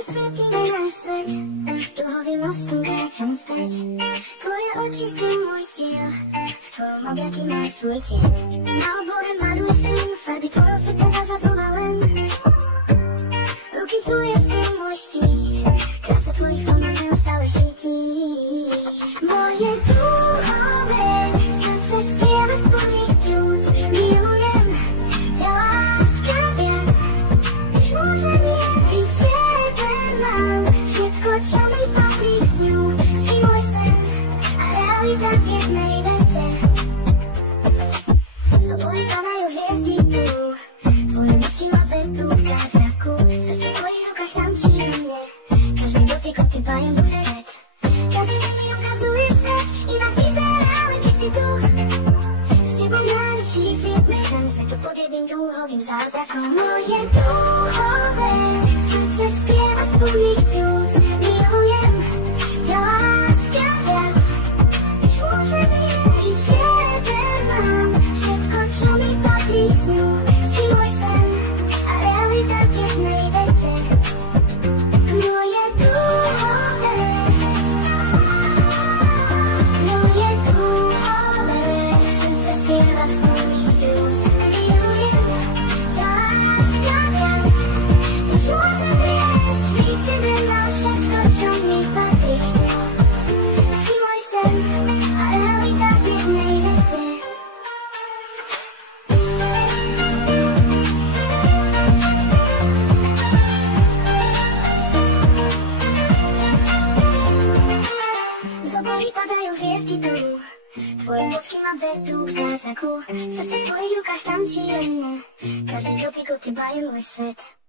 osvietíme náš svet, dlhovým mostom kráčam späť. Tvoje oči sú môj cieľ, v tvojom objatí máš svoj tieň. Na oblohe maluješ sen, farby tvojho srdca zasa znova len. Ruky tvoje sú môj štít, krása tvojich slov ma neustále chytí. Moje dúhové srdce spieva spomínajúc, milujem ťa láska viac, než môžem jesť. Tebe mám všetko, čo mi patrí s ňou. Si môj sen a realita v jednej vete. Z oblohy padajú hviezdy tu, tvoje mozky ma vedú k zázraku. Srdce v tvojich rukách tančí na mne, každý dotyk odtýpajem môj svet. Každý deň mi ukazuješ svet, inak vyzerá, len keď si tu. S tebou náručí svietme sem, svetu pod jedným dúhovým zázrakom. Moje dúhové srdce spieva spomínajúc, milujem ťa láska viac, než môžem jesť. Tebe mám všetko, čo mi patrí s ňou. Si môj sen a realita v jednej vete. Moje dúhové srdce spieva spomínajúc, milujem ťa láska viac, než môžem jesť. Tebe mám všetko, čo mi patrí s ňou. Si môj sen a realita v jednej vete. Z oblohy padajú hviezdy tu, tvoje mozky ma vedú k zázraku. Srdce v tvojich rukách tančí jemne, každý dotyk odtýpa je môj svet.